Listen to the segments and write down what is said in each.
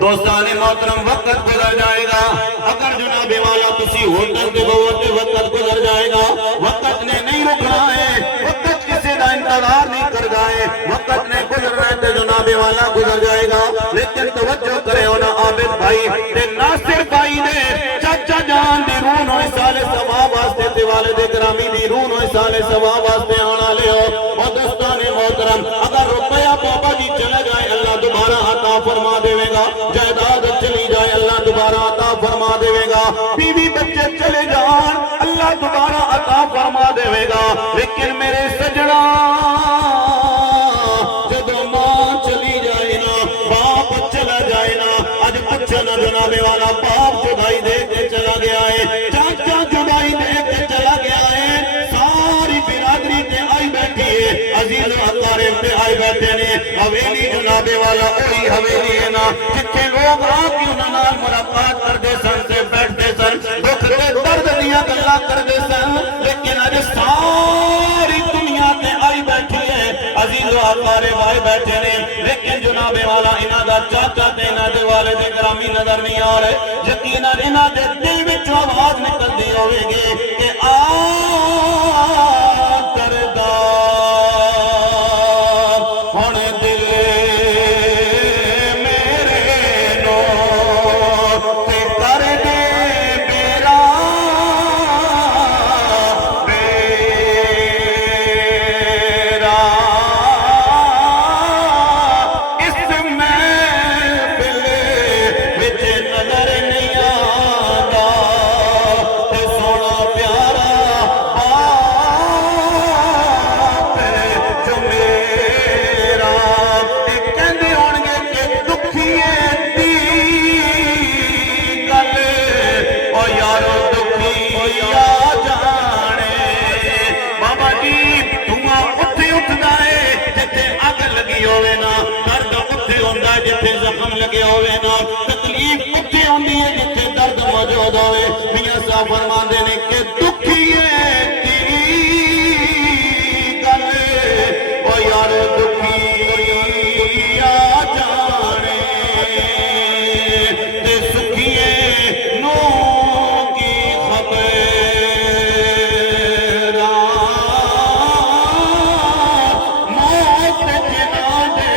دوستان محترم وقت گزر جائے گا اگر جناب والا کسی ہوٹل کے بوتے وقت گزر جائے گا وقت نے نہیں رکنا ہے وقت کسی کا انتظار نہیں کر جائے وقت نے گزرنا ہے جناب والا گزر جائے گا لیکن توجہ کرے ہونا عابد بھائی تے ناصر بھائی نے چاچا جان دی روح نو سال ثواب واسطے تے والد گرامی دی روح نو سال ثواب واسطے آنا لے او دوستان محترم اگر روپیہ بابا جی چلا جائے اللہ دوبارہ عطا فرما دے گا جائیداد چلی جائے اللہ دوبارہ عطا فرما دے گا بیوی بچے چلے جان اللہ دوبارہ عطا فرما دے گا لیکن میرے سجنا جدو ماں چلی جائے نا باپ چلا جائے نا آج پچھنا جناب والا باپ جدائی دے کے چلا گیا ہے چاچا جدائی دے کے چلا گیا ہے ساری برادری تے آئی بیٹھی ہے عزیز اقارب تے آئی بیٹھے نے حویلی جناب والا اوہی حویلی ہے نا جتنے لوگ آکے انہاں ملاقات کر دے سن سے بیٹھ دے سن دکھ دے درد دیا گلا کر دے سن لیکن آج ساری دنیا تے آئی بیٹھی ہے عزیز اقارب آئی بیٹھے نے لیکن جناب والا انہاں دا چاچا تے انہاں دے والد گرامی نظر نہیں آ رہے یقیناً انہاں دے دل وچ آواز نکلدی ہوے گی کہ آ جتھے زخم لگے ہوئے نا تکلیف کتھے ہوندی ہے جتھے درد موجود ہوئے میاں صاحب فرماندے نے کہ دکھی ہے تیری گل او یارو دکھی آ جانے تے سکھیے نو کی خبر موت جنا دے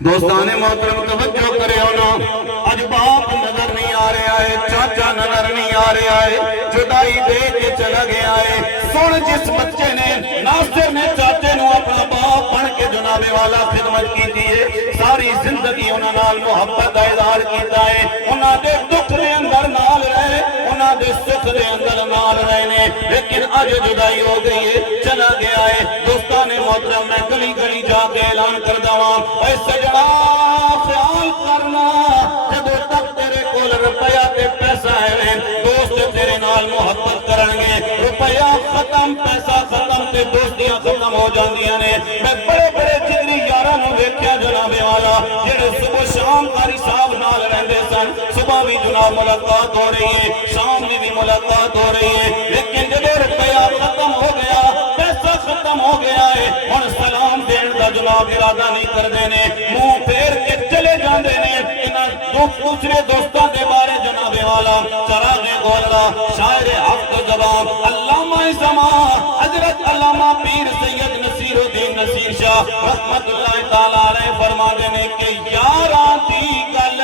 دوستان محترم توجہ کرے ہونا آج باپ نظر نہیں آ رہا ہے چاچا نظر نہیں آ رہا ہے جدائی دے کے چلا گیا ہے سن جس بچے نے ناصر نے چاچے نو اپنا باپ بن کے جناب والا خدمت کی دیئے ساری زندگی انہاں نال محبت کا اظہار کیتا ہے انہاں دے دکھ دے اندر نال رہے انہاں دے سکھ دے اندر نال رہنے لیکن آج جدائی ہو گئی ہے چلا گیا ہے دوستان محترم میں گلی گلی جا کے اعلان کر داواں اے سجنا خیال کرنا جدو تک تیرے کول روپیہ تے پیسہ ہے دوست تیرے نال محبت کرنگے روپیہ ختم پیسہ ختم تے دوستیاں ختم ہو جاندیاں نے میں بڑے بڑے جگری یاراں نوں ویکھیا جناب والا جڑے صبح شام قاری صاحب نال رہندے سن صبح بھی جناب ملاقات ہو رہی ہے شام میں بھی ملاقات ہو رہی ہے لیکن جب روپیہ ختم ہو گیا پیسہ ختم ہو گیا ہے ہن سلام دین دا جناب ارادہ نہیں کردے نے منہ پھیر کے چلے جاندے نے انہاں دوسرے دوستاں دے بارے جناب والا چراغ گولڑا شاعر حق زبان علامہ زمان حضرت علامہ پیر سید نصیر الدین نصیر شاہ رحمت اللہ تعالیٰ علیہ فرما دینے کہ یاراں دی گل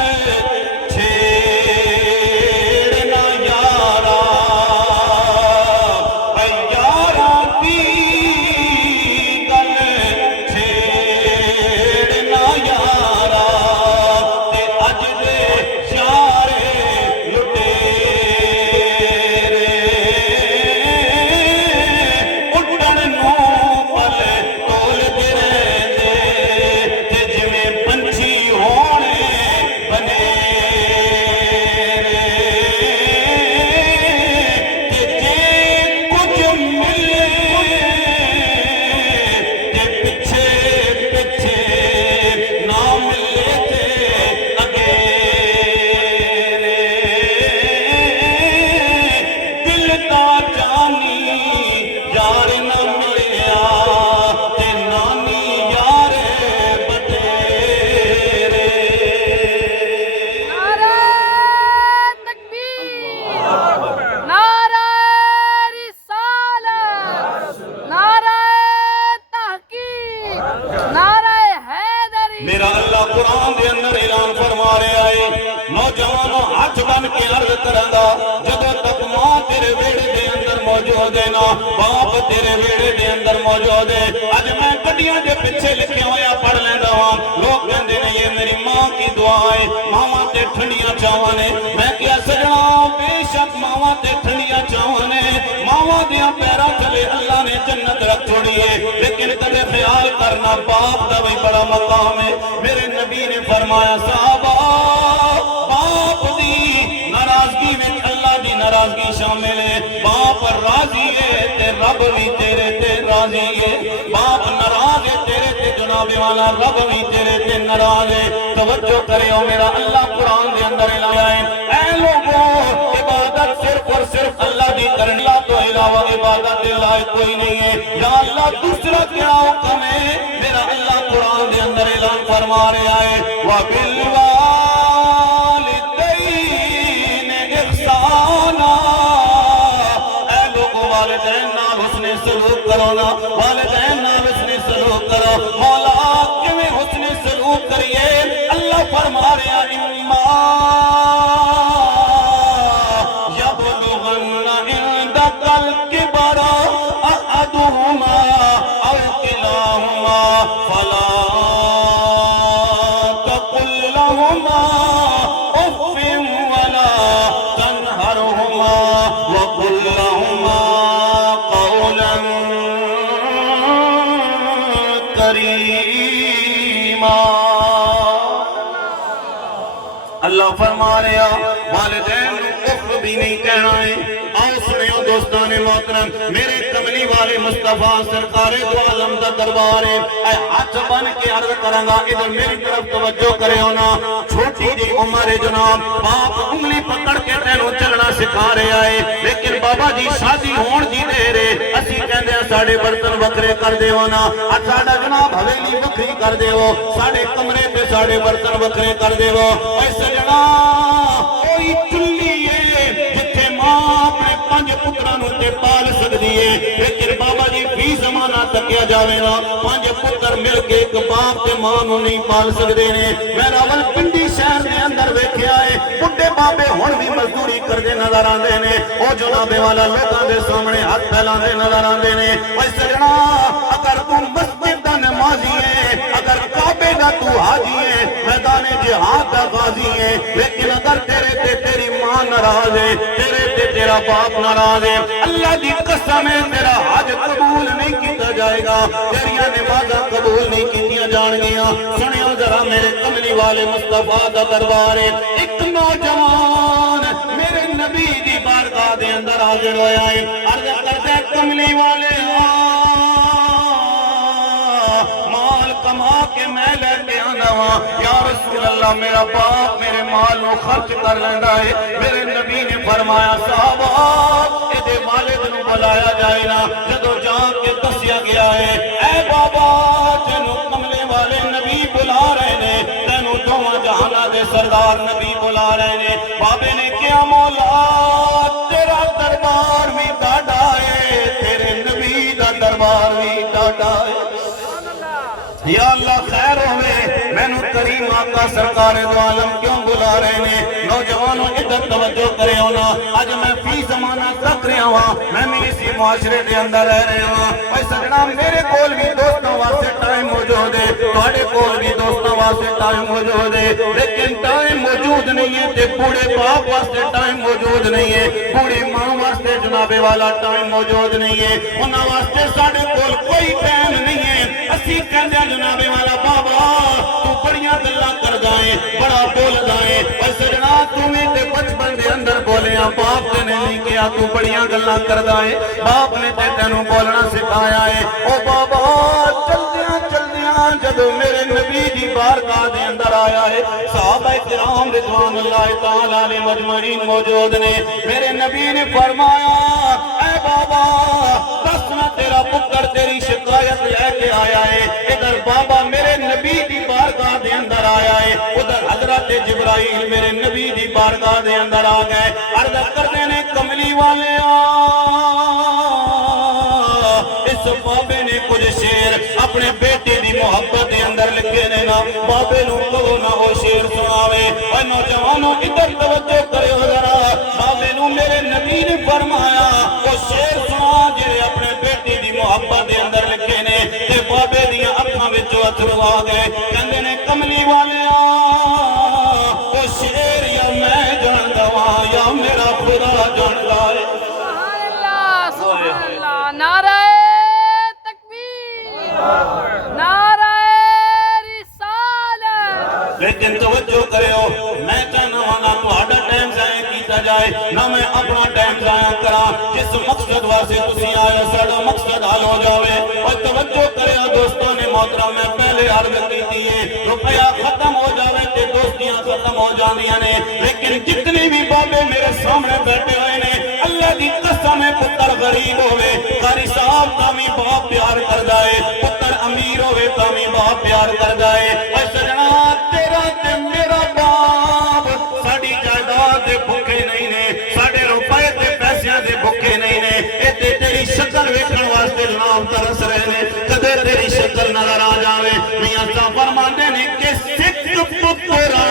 چھیڑنا یارا یاراں دی کے عرض کرانگا جدوں تک ماں تیرے ویڑے دے اندر موجود ہے نا باپ تیرے ویڑے دے اندر موجود ہے اج میں گڈیاں دے پیچھے لکھے ہویا پڑھ لیندا ہاں لوگ کہندے نے یہ میری ماں کی دعا ہے ماواں تے ٹھنڈیاں چاواں نے میں کیا سجنا بے شک ماواں تے ٹھنڈیاں چاواں نے ماواں دیاں پیراں تلے اللہ نے جنت رکھ چھوڑی ہے لیکن کدے خیال کرنا باپ دا بھی بڑا مقام ہے میرے نبی نے فرمایا صحابہ باپ دی ناراضگی میں اللہ دی ناراضگی شامل ہے باپ راضی ہے تے رب بھی تیرے تے راضی ہے باپ ناراض ہے تیرے تے جناب والا رب بھی تیرے تے ناراض ہے توجہ کریو میرا اللہ قرآن دے اندر لایا ہے اے لوگوں عبادت صرف اور صرف اللہ دی کرنی اللہ تو علاوہ عبادت لائق کوئی نہیں ہے یا اللہ دوسرا کیا حکم ہے میرا اللہ قرآن دے اندر اعلان فرما رہا ہے وَبِالْوَالِدَيْنِ إِحْسَانًا اے لوگوں والدین نال حسن سلوک کرو نا والدین نال حسن سلوک کرو مولا کیویں حسن سلوک کریے اللہ فرما رہا اما يبلغن عندك الكبر أحدهما أو كلاهما فلا تقل لهما أف ولا تنهرهما وقل لهما قولا كريما اللہ فرما رہا والدین اف بھی نہیں کہنا ہے آؤ سنیو دوستان محترم میرے کملی والے مصطفیٰ سرکار دو عالم دا دربار ہے اے ہاتھ بن کے عرض کرنگا ادھر میری طرف توجہ کرے ہونا چھوٹی جی عمر جناب باپ انگلی پکڑ کے تینوں چلنا سکھا رہے آئے لیکن بابا جی شادی ہون جی دے رہے اسی کہندے ہیں ساڑھے برتن وکرے کر دے ہونا ساڑھا جناب حویلی وکری کر دے ہو ساڑھے کمرے پہ ساڑھے برتن وکرے کر دے ہو ایسے جناب کوئی چلی ہے جتھے ماں اپنے پانچ پترانوں تے پال سکتی ہے لیکن بابا جی فی زمانہ تکیا جاوے نا پانچ پتر مل کے ایک باپ تے ماں نو نہیں پال سکتے نے میں راول پنڈی شہر دے اندر ویکھیا ہے بڈھے بابے ہن بھی مزدوری کردے نظر آندے نے او جنابے والا لوکاں دے سامنے ہاتھ پھیلاندے نظر آندے نے اوے سجنا اگر تو مسجد دا نمازی ہے اگر کعبے دا تو حاجی ہے میدان جہاد دا غازی ہے لیکن اگر تیرے تے تیری ماں ناراض ہے تیرے تے تیرا باپ ناراض ہے اللہ دی قسم ہے تیرا حج قبول نہیں کیتا جائے گا تیریاں نمازاں قبول نہیں کیتیاں جان گیاں سنیو ذرا میرے کملی والے مصطفیٰ دا دربار ہے ایک نوجوان میرے نبی دی بارگاہ دے اندر حاضر ہویا ہے عرض کرتا ہے کملی والے مال کما کے میں لے کے آنا ہاں یا رسول اللہ میرا باپ میرے مال نو خرچ کر لیندا ہے میرے نبی نے فرمایا صحابہ اے والد نو بلایا جائے نا جدو جا کے دسیا گیا ہے اے بابا جنو کملے والے نبی بلا رہے نے تینو دوواں جہاناں دے سردار نبی بلا رہے نے بابے نے کیا مولا تیرا دربار بھی ڈاڈا ہے تیرے نبی دا دربار بھی ڈاڈا ہے یا اللہ خیر ہوئے میں نو کریم آقا سرکار دو عالم کیوں بلا رہے نے نوجوانوں ادھر توجہ کرے ہونا آج میں فی زمانہ تک رہا ہوں میں بھی اسی معاشرے دے اندر رہ رہے ہوں اے سجنا میرے کول بھی دوستوں واسطے ٹائم موجود ہے تواڈے کول بھی دوستوں واسطے ٹائم موجود ہے لیکن ٹائم موجود نہیں ہے تے بوڑھے باپ واسطے ٹائم موجود نہیں ہے بوڑھی ماں واسطے جنابے والا ٹائم موجود نہیں ہے انہاں واسطے ساڈے کول کوئی ٹائم نہیں ہے اسی کہندے جنابے والا بابا تو بڑیاں گلاں کر جائیں بڑا بول جائیں اور سجنا تمہیں تے بچپن دے اندر بولیاں باپ نے نہیں کیا تو بڑیاں گلاں کر جائیں باپ نے تے تینوں بولنا سکھایا ہے او بابا چلدیاں جدو میرے نبی دی بارگاہ دے اندر آیا ہے صحابہ کرام رضوان اللہ تعالی علیہ مجمعین موجود نے میرے نبی نے فرمایا اے بابا دسنا تیرا پتر تیری شکایت لے کے آیا ہے ادھر بابا میرے نبی دی بارگاہ دے اندر آیا ہے ادھر حضرت جبرائیل میرے نبی دی بارگاہ دے اندر آ گئے عرض کردے نے کملی والے اس بابے نے کچھ شیر اپنے بیٹے دی محبت دے اندر لکھے نے نا بابے نو کہو نا وہ شیر سناوے اور نوجوانوں ادھر توجہ کرو ذرا بابے نو میرے نبی نے فرمایا وہ شیر سنا جڑے اپنے بیٹے دی محبت دے اندر لکھے نے تے بابے دیاں اکھاں وچوں اتھرو آ گئے کہندے نے کملی والیاں وہ شیر یا میں جاندا واں یا میرا خدا جاندا ہے سبحان اللہ نعرہ تکبیر نعرہ رسالت لیکن توجہ کرو میں چاہنا وانا تہاڈا ٹائم ضائع کیتا جائے نہ میں اپنا ٹائم ضائع کراں جس مقصد واسطے تسی آئے ساڈا مقصد حل ہو جاوے اور توجہ کرو دوستاں نے محترم میں پہلے عرض کیتی ہے روپیہ ختم ہو جاوے تے دوستیاں ختم ہو جاندیاں نے لیکن جتنے بھی بابے میرے سامنے بیٹھے ہوئے نے اللہ دی قسم ہے پتر غریب ہوئے قاری صاحب تامی باپ پیار کر جائے پتر امیر ہوئے تامی باپ پیار کر جائے اے سجنا تیرا تے میرا باپ ساڑی جائیداد دے بھوکے نہیں نے ساڑے روپے تے پیسیاں دے بھوکے نہیں نے اے تے تیری شکل ویکھن واسطے جناب ترس رہے نے کدے تیری شکل نظر آ جاوے میاں صاحب فرماندے نے کہ سکھ پتراں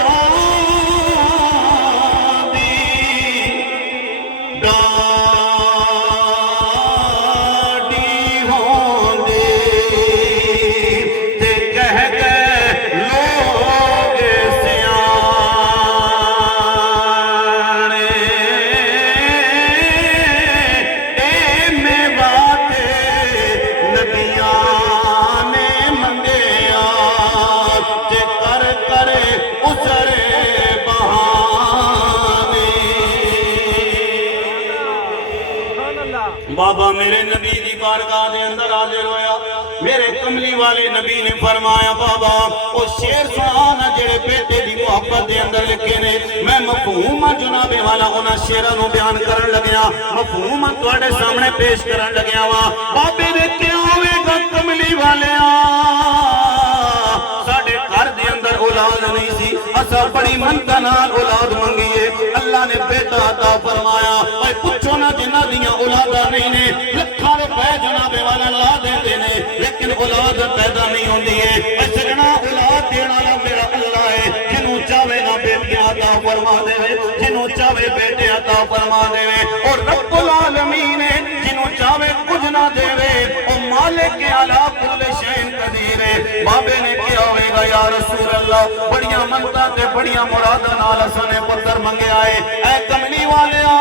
بابا میرے نبی دی بارگاہ دے اندر حاضر ہویا میرے کملی والے نبی نے فرمایا بابا وہ شیر سنانا جڑے بیٹے دی محبت دے اندر لکھے نے میں مفہوم جناب والا انہاں شیراں نو بیان کرن لگیا مفہوم تواڈے سامنے پیش کرن لگیا وا بابے نے کیوں ہوے گا کملی والیاں ساڈے گھر دے اندر اولاد نہیں سی اسا بڑی منتا نال اولاد منگیے اللہ نے بیٹا عطا فرمایا اے پوچھو نا جنہاں دیاں اولاداں نہیں نے لکھاں روپے جناب والا لا دیندے نے لیکن اولاد پیدا نہیں ہوندی ہے اے سجنا اولاد دین والا میرا اللہ ہے جنوں چاہے نا بیٹیاں عطا فرما دے جنوں چاہے بیٹے عطا فرما دے اور رب العالمین ہے جنوں چاہے کچھ نہ دے او مالک اعلی کل شیء قدیر ہے بابے نے کیا ہوئے گا یا رسول اللہ بڑیاں منتاں تے بڑیاں مراداں نال اساں نے پتر منگے آئے اے کملی والیاں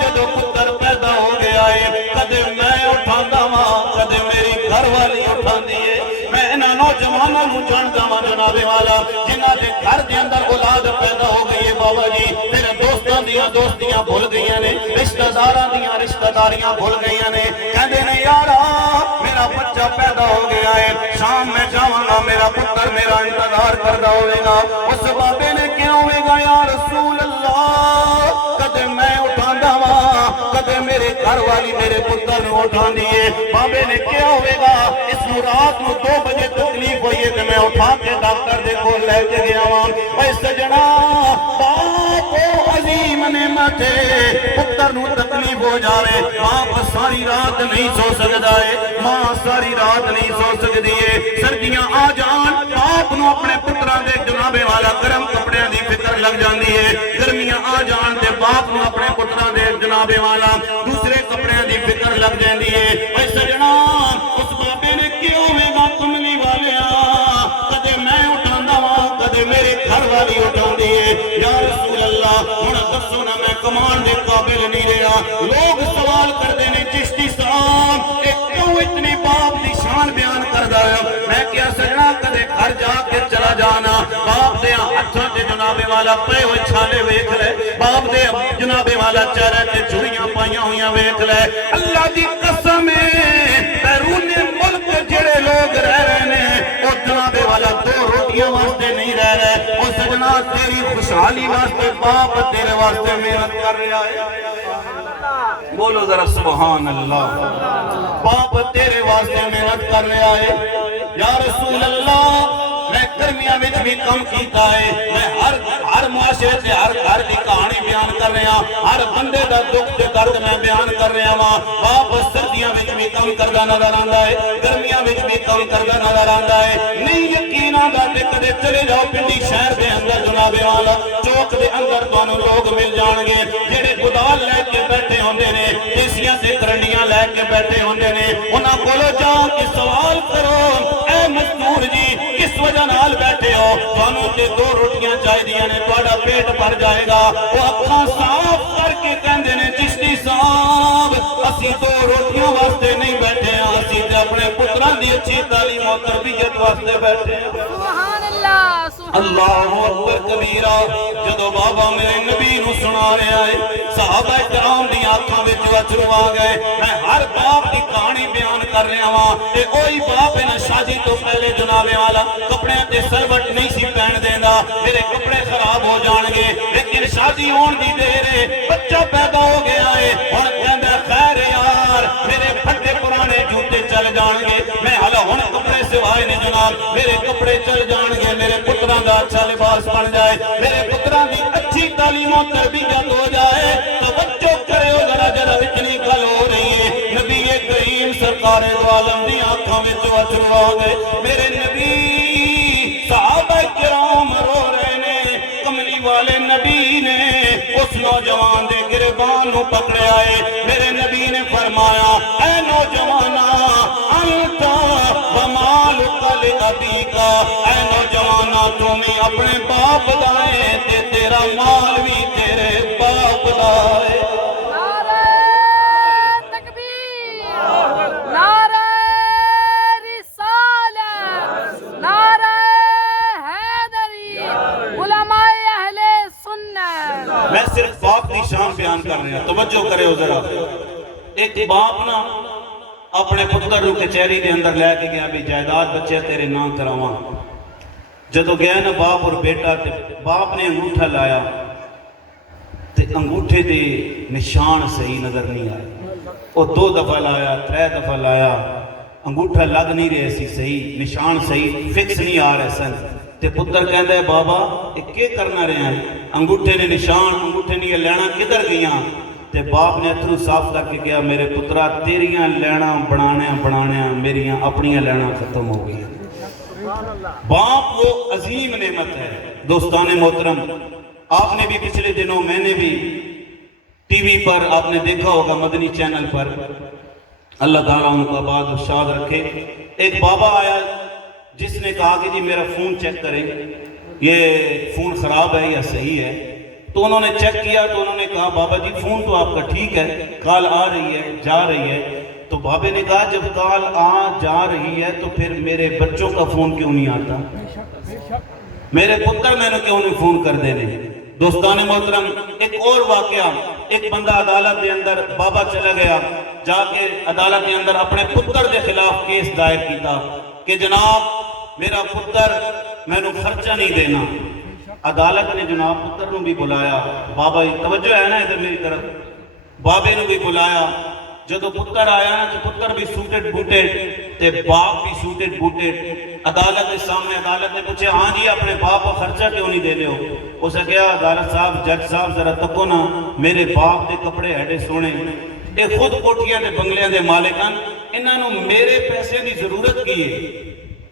جدوں پتر پیدا ہو گیا ہے کدے میں اٹھاندا واں کدے میری گھر والی اٹھاندی ہے میں انہاں نوجواناں نوں جاندا واں جناب والا جنہاں دے گھر دے اندر اولاد پیدا ہو گئی ہے بابا جی تیرے دوستاں دیاں دوستیاں بھول گئیاں نے رشتہ داراں دیاں رشتہ داریاں بھول گئیاں نے کہندے نے یارا میرا بچہ پیدا ہو گیا ہے شام میں جاواں گا میرا پتر میرا انتظار کردا ہوے گا اس بابے نے کیوں ہوے گا یا رسول اللہ کدے میں اٹھاندا واں کدے میرے گھر والی میرے پتر نوں اٹھاندی ہے بابے نے کیا ہوے گا اس نوں رات نوں 2 بجے تکلیف ہوئی ہے تے میں اٹھا کے ڈاکٹر دے کول لے کے گیا واں اے سجنا باپ عظیم نعمت ہے پتر نوں تکلیف ہو جاوے باپ ساری رات نہیں سو سکدا ہے ماں ساری رات نہیں سو سکدی ہے سردیاں آ جان باپ نوں اپنے پتراں دے جناب والا گرم کپڑیاں دی فکر لگ جاندی ہے گرمیاں آ جان تے باپ نوں اپنے پتراں دے جناب والا دوسرے کپڑیاں دی فکر لگ جاندی ہے اے سجنا اس بابے نے کیوں میں گا کملی والیاں کدے میں اٹھاندا واں کدے میری گھر والی اٹھاندی ہے یا رسول اللہ ہن دسو نا میں کمان دے قابل نہیں رہا لوگ سوال کردے نے چشتی صاحب اے کیوں اتنی باپ دی شان بیان کردا ہے میں کیا سجنا کدے گھر جا کے چلا جانا باپ دے ہتھاں تے جناب والا پے ہوئے چھالے ویکھ لے باپ دے جناب والا چہرے تے چوڑیاں پائیاں ہویاں ویکھ لے اللہ دی قسم ہے بیرون ملک جڑے لوگ رہ رہے نے او جناب والا 2 روٹیاں واسطے نہیں رہ رہے او سجنا تیری خوشحالی واسطے باپ تیرے واسطے محنت کر رہا ہے بولو ذرا سبحان اللہ باپ تیرے واسطے محنت کر رہا ہے یا رسول اللہ میں گرمیاں وچ بھی کم کیتا ہے میں ہر معاشرے سے ہر گھر دی کہانی بیان کر رہا ہر بندے دا دکھ تے درد میں بیان کر رہا ہاں باپ سردیاں وچ بھی کم کردا نظر آندا ہے گرمیاں وچ بھی کم کردا نظر آندا ہے نہیں یقین آندا تے کدے چلے جاؤ پنڈی شہر دے اندر جناب والا چوک دے اندر تانوں لوگ مل جان گے جڑے کدال لے کے بیٹھے ہوندے نے دیسیاں تے کرنڈیاں لے کے بیٹھے ہوندے نے انہاں کولوں جا کے سوال کرو اے مزدور جی کس وجہ نال بیٹھے ہو تانوں تے دو روٹیاں چاہیدیاں نے تہاڈا پیٹ بھر جائے گا وہ اکھاں صاف کر کے کہندے نے چشتی صاحب اسی دو روٹیاں واسطے نہیں بیٹھے ہاں اسی تے اپنے پتراں دی اچھی تعلیم و تربیت واسطے بیٹھے ہیں سبحان اللہ اللہ اکبر کبیرہ جدو بابا میرے نبی نو سنا رہا ہے صحابہ کرام دی آنکھاں وچ اچھرو آ گئے میں ہر باپ دی کہانی بیان کر رہا ہاں تے اوہی باپ ہے شادی تو پہلے جناب والا کپڑے تے سلوٹ نہیں سی پہن دیندا میرے کپڑے خراب ہو جان گے لیکن شادی ہون دی دیر ہے بچہ پیدا ہو گیا ہے ہن کہندا خیر یار میرے پھٹے پرانے جوتے چل جان گے میں ہلا ہن کپڑے سوائے نے جناب میرے کپڑے چل جان گے میرے پتراں دا اچھا لباس بن جائے میرے پتراں دی اچھی تعلیم و تربیت ہو جائے توجہ کرو ذرا ذرا اتنی گل ہو رہی ہے نبی کریم سرکار دو عالم دی آنکھاں وچ اچھرو آ گئے میرے نبی صحابہ کرام رو رہے نے کملی والے نبی نے اس نوجوان دے گربان نو پکڑیا ہے میرے نبی نے فرمایا اے نوجوانا انتا ومالک لابیکا اے نوجوانا تمہیں اپنے باپ دائے تے تیرا مال بھی تیرے باپ دائے نعرہ تکبیر نعرہ رسالت نعرہ حیدری علماء اہل سنت میں صرف باپ کی شان بیان کر رہا ہوں توجہ کرے ہو ذرا ایک باپ نا اپنے پتر رو کچہری دے اندر لے کے گیا بھی جائیداد بچے تیرے نام کراواں جدو گیا نا باپ اور بیٹا تے باپ نے انگوٹھا لایا تے انگوٹھے دے نشان صحیح نظر نہیں آئے وہ 2 دفعہ لایا 3 دفعہ لایا انگوٹھا لگ نہیں رہے سی صحیح نشان صحیح فکس نہیں آ رہے سن تے پتر کہندا ہے بابا یہ کیا کرنا رہے ہیں انگوٹھے نے نشان انگوٹھے نہیں لینا کدھر گئیاں تے باپ نے اتھرو صاف کر کے کہا میرے پترا تیریاں لینا بنانے میریاں اپنیاں لینا ختم ہو گئی باپ وہ عظیم نعمت ہے دوستان محترم آپ نے بھی پچھلے دنوں میں نے بھی ٹی وی پر آپ نے دیکھا ہوگا مدنی چینل پر اللہ تعالیٰ ان کو آباد و شاد رکھے ایک بابا آیا جس نے کہا کہ جی میرا فون چیک کریں یہ فون خراب ہے یا صحیح ہے تو انہوں نے چیک کیا تو انہوں نے کہا بابا جی فون تو آپ کا ٹھیک ہے کال آ رہی ہے جا رہی ہے تو بابے نے کہا جب کال آ جا رہی ہے تو پھر میرے بچوں کا فون کیوں نہیں آتا میرے پتر میں نے کیوں نہیں فون کر دینے دوستان محترم ایک اور واقعہ ایک بندہ عدالت دے اندر بابا چلا گیا جا کے عدالت دے اندر اپنے پتر دے خلاف کیس دائر کیتا کہ جناب میرا پتر میں نے خرچہ نہیں دینا عدالت نے جناب پتر نو بھی بلایا بابا توجہ ہے نا ادھر میری طرف بابے نو بھی بلایا جدو پتر آیا نا تو پتر بھی سوٹڈ بوٹڈ تے باپ بھی سوٹڈ بوٹڈ عدالت کے سامنے عدالت نے پوچھے ہاں جی اپنے باپ کا خرچہ کیوں نہیں دے ہو اسے کہا عدالت صاحب جج صاحب ذرا تکو نا میرے باپ دے کپڑے ایڈے سونے یہ خود کوٹھیاں دے بنگلیاں دے مالکان انہاں نو میرے پیسے دی ضرورت کی ہے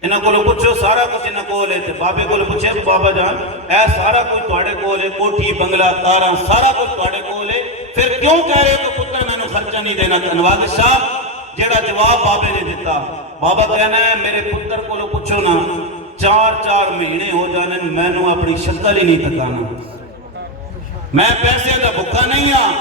انہاں کو پوچھو سارا کچھ انہاں کو لے تے بابے کو پوچھے بابا جان اے سارا کچھ تواڈے کول ہے کوٹھی بنگلہ کاراں سارا کچھ تواڈے کول ہے پھر کیوں کہہ رہے ہو پتر میں نے خرچہ نہیں دینا نواز صاحب جیڑا جواب بابے نے دیتا بابا کہنا ہے میرے پتر کو پوچھو نا 4 مہینے ہو جانے میں نے اپنی شکل ہی نہیں تکانا میں پیسے دا بھکا نہیں ہاں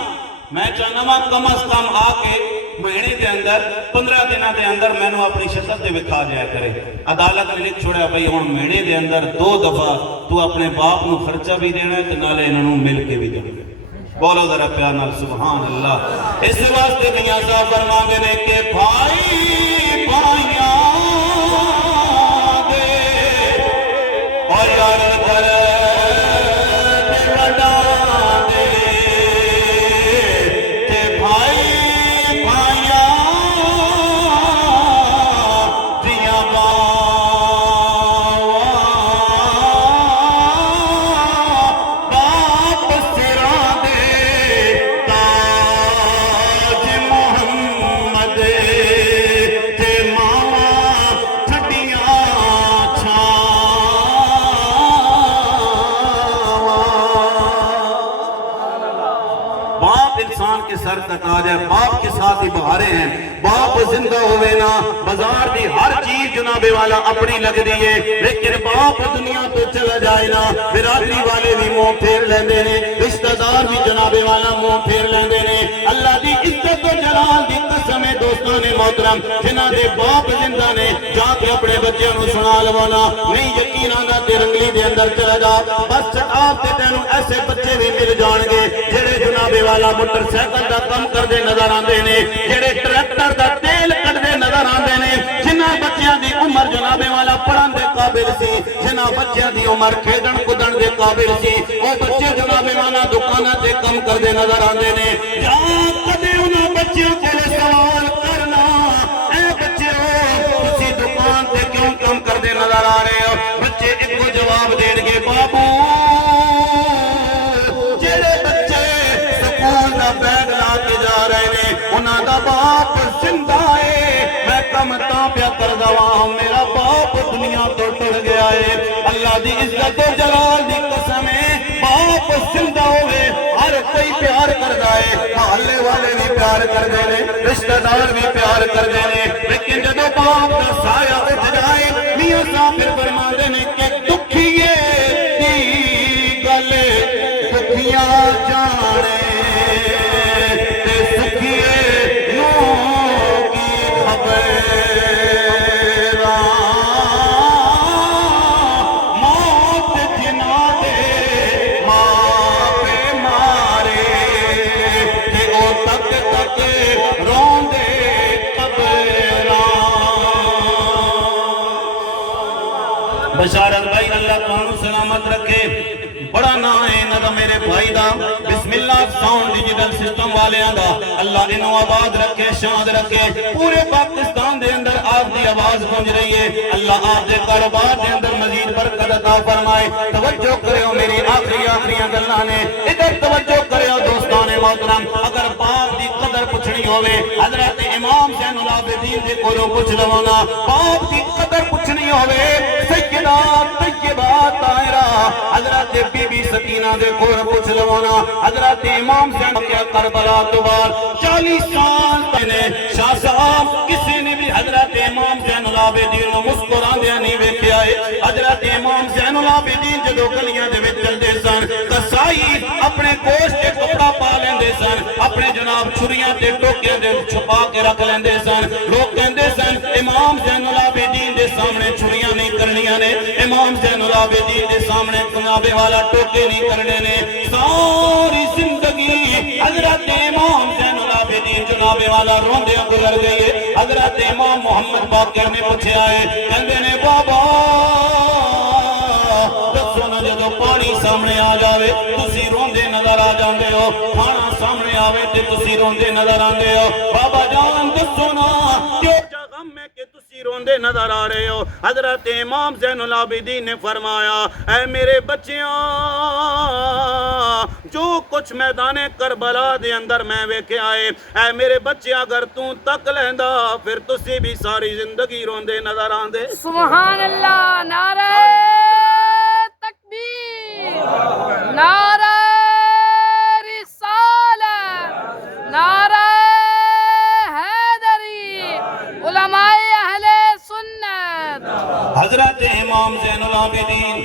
میں چاہنا وا کم از کم آ کے مہینے دے اندر 15 دنوں دے اندر میں نے اپنی شکل تے وکھا جایا کرے عدالت نے لکھ چھوڑیا بھائی ہن مہینے دے اندر 2 دفعہ تو اپنے باپ نو خرچہ بھی دینا ہے تے نالے انہاں نو مل کے بھی دینا بولو ذرا پیار نال سبحان اللہ اس واسطے میاں صاحب فرماندے نے کہ بھائی بھائیاں دے اور یار گھر وڈا دے تے بھائی بھائیاں دیاں باواں سر کا تاج ہے، باپ کے ساتھ ہی بہارے ہیں، باپ زندہ ہوئے نا بازار دی ہر چیز جناب والا اپنی لگ دی ہے، لیکن باپ دنیا تو چلا جائے نا برادری والے بھی منہ پھیر لیندے نے، رشتہ دار بھی جناب والا منہ پھیر لیندے نے۔ اللہ دی عزت و جلال دی قسم ہے دوستان محترم، جنہاں دے باپ زندہ نے جا کے اپنے بچوں نو سنا لوانا، نہیں یقین آندا تے رنگلی دے اندر چلا جا، بس آپ تے تینوں ایسے بچے بھی مل جان گے جڑے جناب والا موٹر سائیکل دا کم کردے نظر آندے نے، جڑے ٹریکٹر دا تیل کڈدے نظر آندے نے، جنہاں بچیاں دی عمر جناب والا پڑھن دے قابل سی، جنہاں بچیاں دی عمر کھیڈن کودن دے قابل سی، او بچے جناب والا دکاناں تے کم کردے نظر آندے نے۔ جا کدے انہاں بچیاں کولے سوال کرنا، اے بچیو تسی دکان تے کیوں کم کردے نظر آ رہے ہو؟ بچے ایک کو جواب دین گے، بابو بیگ لا کے جا رہے نے انہاں دا باپ زندہ ہے، میں کم تاں پیا کر دوا، میرا باپ دنیا تو ٹر گیا ہے۔ اللہ دی عزت و جلال دی قسم ہے باپ زندہ ہوئے ہر کوئی پیار کردا ہے، محلے والے بھی پیار کردے نے، رشتہ دار بھی پیار کردے نے، لیکن جدوں باپ دا سایہ اٹھ جائے میاں صاحب پھر فرماندے نے کہ دکھیے دی گل دکھیاں جانے بشارت بھائی اللہ تمہوں سلامت رکھے، بڑا نا ہے نہ میرے بھائی دا، بسم اللہ ساؤنڈ ڈیجیٹل سسٹم والے آندا، اللہ انہوں آباد رکھے، شاد رکھے، پورے پاکستان دے اندر آپ دی آواز گونج رہی ہے، اللہ آپ دے کاروبار دے اندر مزید برکت عطا فرمائے۔ توجہ کرو میری آخری گلاں نے، ادھر توجہ کرو دوستان محترم، اگر باپ دی قدر پوچھنی ہوئے حضرت امام زین العابدین دے کولوں پوچھ لوانا، باپ دی قدر پوچھنی ہوئے سیدہ طیبہ طاہرہ حضرت بی بی سکینہ دے کولوں پوچھ لوانا، حضرت امام زین کے کربلا تو بعد 40 سال پہلے شاہ صاحب کسی نے بھی حضرت امام زین العابدین نو مسکراندے نہیں ویکھیا ہے۔ حضرت امام زین العابدین جدوں گلیاں دے وچ چلدے سن قصائی اپنے گوشت تے کپڑا پا لیندے سن، اپنے جناب چھریاں تے ٹوکیاں دے چھپا کے رکھ لیندے سن، لوگ کہندے سن امام زین العابدین دے سامنے چھریاں نہیں کرنیاں نے، امام زین العابدین دے سامنے کنابے والا ٹوکے نہیں کرنے نے۔ ساری زندگی حضرت امام زین العابدین جنابے والا روندے گزر گئی ہے۔ حضرت امام محمد باقر نے پوچھے آئے کہندے نے بابا دسو نہ جدو پانی سامنے آ جاوے تسی روندے نظر آ جاندے ہو، کھانا سامنے آوے تے تسی روندے نظر آندے ہو، بابا جان دسو نا کیوں غم میں کہ تسی روندے نظر آ رہے ہو؟ حضرت امام زین العابدین نے فرمایا اے میرے بچیاں جو کچھ میدان کربلا دے اندر میں ویکھے آئے، اے میرے بچے اگر تو تک لیندا پھر تسی بھی ساری زندگی روندے نظر آندے۔ سبحان اللہ، نعرہ تکبیر، نعرہ رسالت، نعرہ حیدری، علماء اہل سنت۔ حضرت امام زین العابدین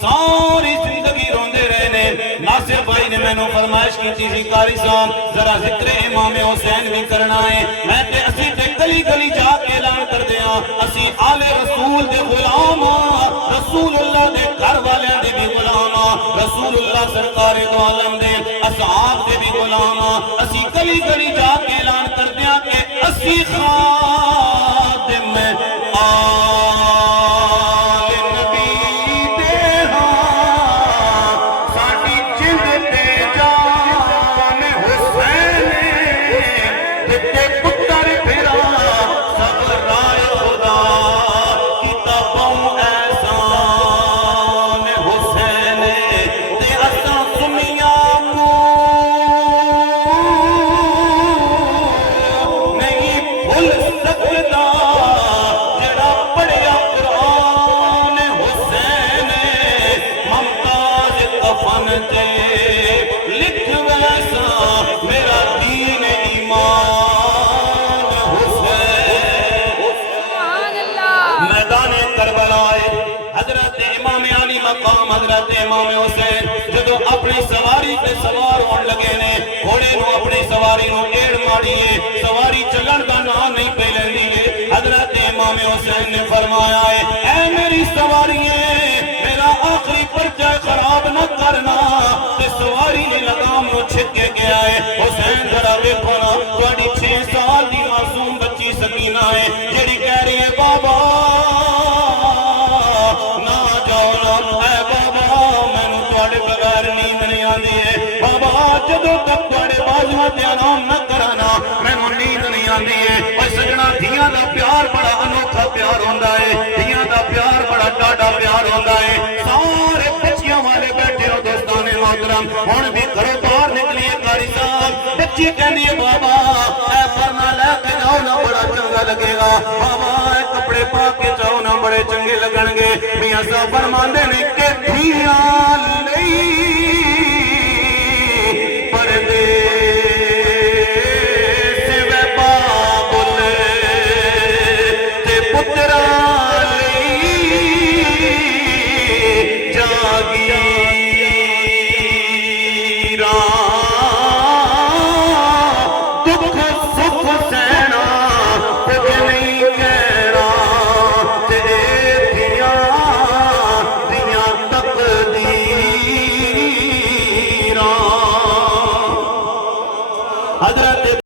ساری زندگی روندے رہے نے۔ ناصر بھائی نے میں نے فرمائش کی تھی قاری صاحب ذرا ذکر امام حسین بھی کرنا ہے، میں تے اسی تے گلی گلی جا کے اعلان کر دیاں اسی آل رسول دے غلام، رسول اللہ دے گھر والے دے بھی غلام، رسول اللہ سرکار دو عالم دے اصحاب دے بھی غلام، اسی گلی گلی جا کے اعلان کر دیاں کہ اسی خادم میدان کربلا ہے حضرت امام علی مقام حضرت امام حسین جدو اپنی سواری تے سوار ہون لگے نے گھوڑے نو اپنی سواری نو ایڑ ماری ہے سواری چلن دا نام نہیں پہ لیندی ہے حضرت امام حسین نے فرمایا ہے اے میری سواری میرا آخری پرچہ خراب نہ کرنا تے سواری نے لگام نو چھک کے گیا ہے حسین ذرا دیکھو نا تہاڈی 6 سال دی معصوم بچی سکینہ ہے جڑی کہہ رہی ہے بابا نہ جاؤ نا اے بابا مینوں تہاڈے بغیر نیند نہیں آندی ہے بابا جدوں تک تہاڈے بازواں تے آرام نہ کرانا مینوں نیند نہیں آندی ہے اوے سجنا دھیاں دا پیار بڑا انوکھا پیار ہوندا ہے دھیاں دا پیار بڑا ٹاڈا پیار ہوندا ہے سارے بچیاں والے بیٹھے ہو دوستان محترم ہن بھی گھروں باہر نکلیے قاری صاحب بچی کہندی ہے بابا اے پرنا لے کے جاؤ نا بڑا چنگا لگے گا بابا اے کپڑے پا کے جاؤ نا بڑے چنگے لگن گے میاں صاحب فرماندے نے کہ دھیاں